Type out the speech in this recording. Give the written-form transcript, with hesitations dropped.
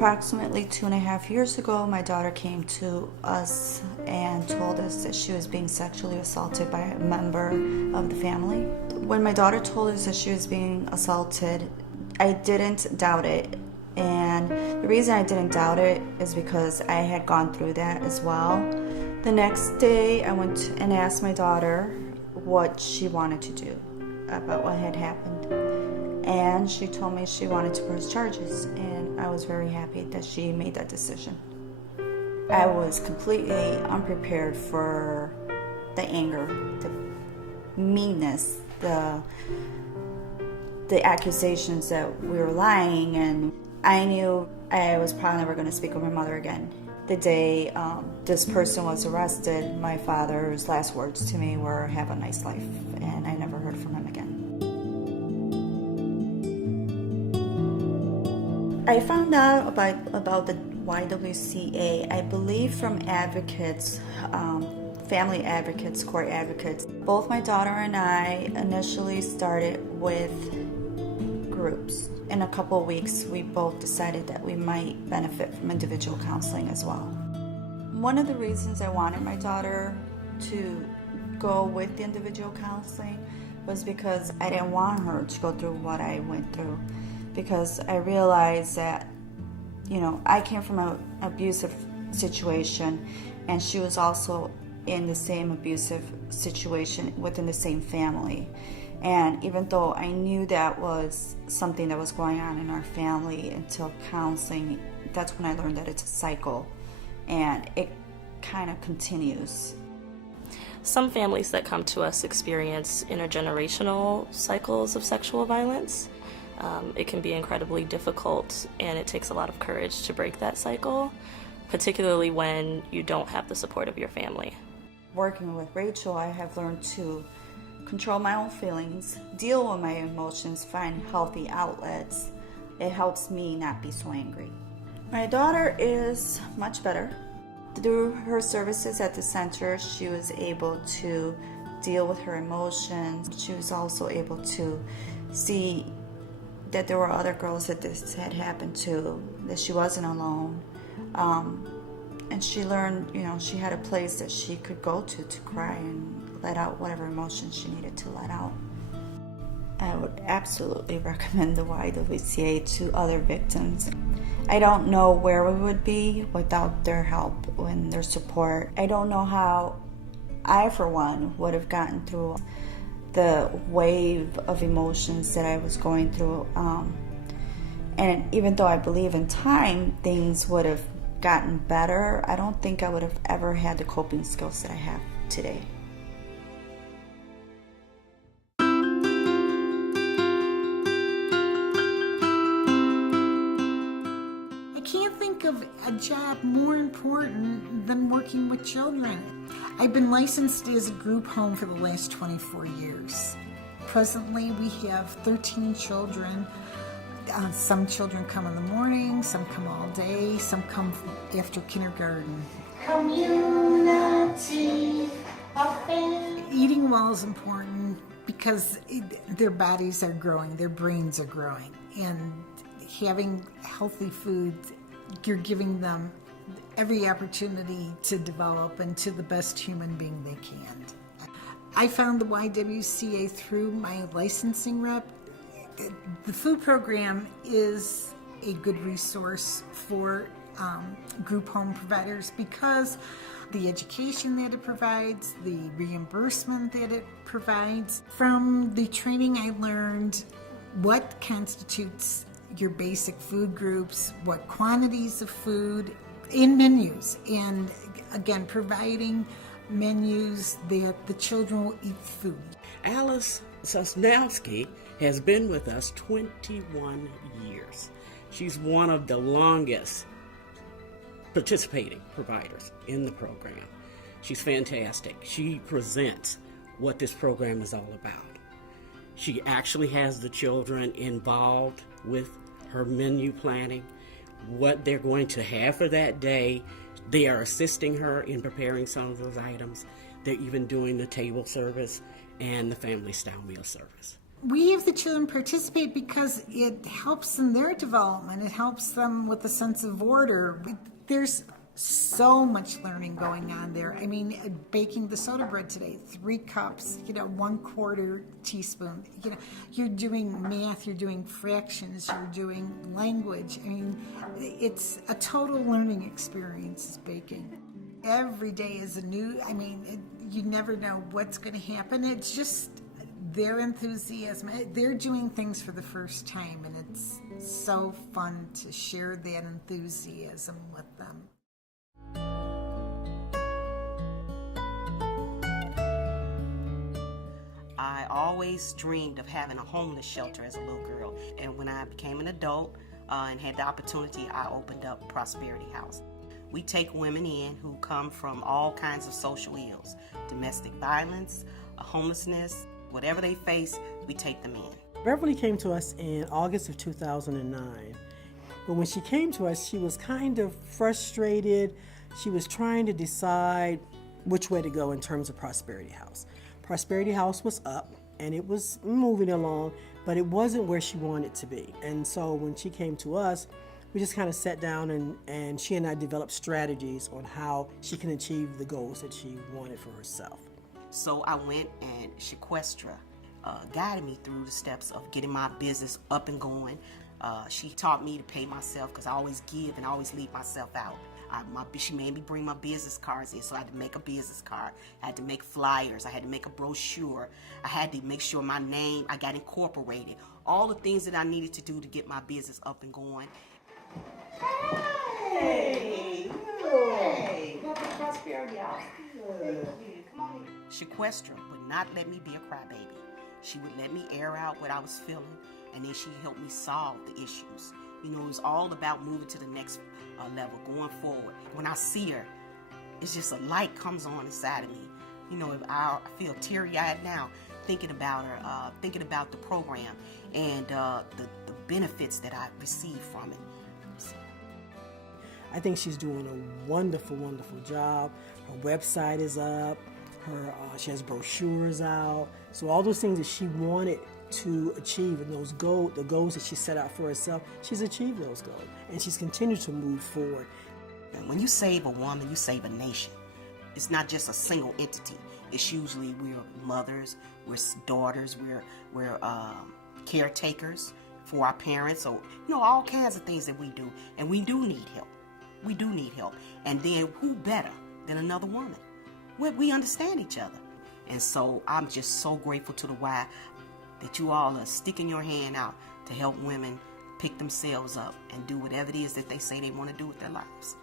Approximately 2.5 years ago, my daughter came to us and told us that she was being sexually assaulted by a member of the family. When my daughter told us that she was being assaulted, I didn't doubt it. And the reason I didn't doubt it is because I had gone through that as well. The next day, I went and asked my daughter what she wanted to do about what had happened. And she told me she wanted to press charges, and I was very happy that she made that decision. I was completely unprepared for the anger, the meanness, the accusations that we were lying, and I knew I was probably never going to speak with my mother again. The day this person was arrested, my father's last words to me were, "Have a nice life," and I never heard from him again. I found out about the YWCA, I believe, from advocates, family advocates, court advocates. Both my daughter and I initially started with groups. In a couple of weeks, we both decided that we might benefit from individual counseling as well. One of the reasons I wanted my daughter to go with the individual counseling was because I didn't want her to go through what I went through. Because I realized that, I came from an abusive situation, and she was also in the same abusive situation within the same family. And even though I knew that was something that was going on in our family until counseling, that's when I learned that it's a cycle, and it kind of continues. Some families that come to us experience intergenerational cycles of sexual violence. It can be incredibly difficult, and it takes a lot of courage to break that cycle, particularly when you don't have the support of your family. Working with Rachel, I have learned to control my own feelings, deal with my emotions, find healthy outlets. It helps me not be so angry. My daughter is much better. Through her services at the center, she was able to deal with her emotions. She was also able to see that there were other girls that this had happened to, that she wasn't alone. And she learned, she had a place that she could go to cry and let out whatever emotions she needed to let out. I would absolutely recommend the YWCA to other victims. I don't know where we would be without their help and their support. I don't know how I, for one, would have gotten through the wave of emotions that I was going through. And even though I believe in time, things would have gotten better, I don't think I would have ever had the coping skills that I have today. I can't think of a job more important than working with children. I've been licensed as a group home for the last 24 years. Presently, we have 13 children. Some children come in the morning, some come all day, some come after kindergarten. Community of faith. Eating well is important because their bodies are growing, their brains are growing, and having healthy food, you're giving them every opportunity to develop into the best human being they can. I found the YWCA through my licensing rep. The food program is a good resource for group home providers because the education that it provides, the reimbursement that it provides. From the training I learned what constitutes your basic food groups, what quantities of food in menus, and again, providing menus that the children will eat food. Alice Sosnowski has been with us 21 years. She's one of the longest participating providers in the program. She's fantastic. She presents what this program is all about. She actually has the children involved with her menu planning, what they're going to have for that day. They are assisting her in preparing some of those items. They're even doing the table service and the family style meal service. We have the children participate because it helps in their development. It helps them with a sense of order. There's so much learning going on there. I mean, baking the soda bread today, 3 cups, 1/4 teaspoon. You're doing math, you're doing fractions, you're doing language. I mean, it's a total learning experience, baking. Every day is a new, you never know what's going to happen. It's just their enthusiasm. They're doing things for the first time, and it's so fun to share that enthusiasm with them. I always dreamed of having a homeless shelter as a little girl, and when I became an adult and had the opportunity, I opened up Prosperity House. We take women in who come from all kinds of social ills, domestic violence, homelessness, whatever they face, we take them in. Beverly came to us in August of 2009. But when she came to us, she was kind of frustrated. She was trying to decide which way to go in terms of Prosperity House. Prosperity House was up and it was moving along, but it wasn't where she wanted to be. And so when she came to us, we just kind of sat down and she and I developed strategies on how she can achieve the goals that she wanted for herself. So I went and Sequestra guided me through the steps of getting my business up and going. She taught me to pay myself because I always give and I always leave myself out. She made me bring my business cards in, so I had to make a business card. I had to make flyers. I had to make a brochure. I had to make sure my name, I got incorporated. All the things that I needed to do to get my business up and going. Hey! Hey! Welcome to Prosperity House. Good. Come on in. Sequestra would not let me be a crybaby. She would let me air out what I was feeling, and then she helped me solve the issues. It was all about moving to the next level, going forward. When I see her, it's just a light comes on inside of me. I feel teary-eyed now thinking about her, thinking about the program and the benefits that I receive from it. I think she's doing a wonderful, wonderful job. Her website is up. She has brochures out. So all those things that she wanted to achieve and the goals that she set out for herself, she's achieved those goals. And she's continued to move forward. And when you save a woman, you save a nation. It's not just a single entity. It's usually we're mothers, we're daughters, we're caretakers for our parents. So, all kinds of things that we do. And we do need help. We do need help. And then who better than another woman? We understand each other. And so I'm just so grateful to the Y that you all are sticking your hand out to help women pick themselves up and do whatever it is that they say they want to do with their lives.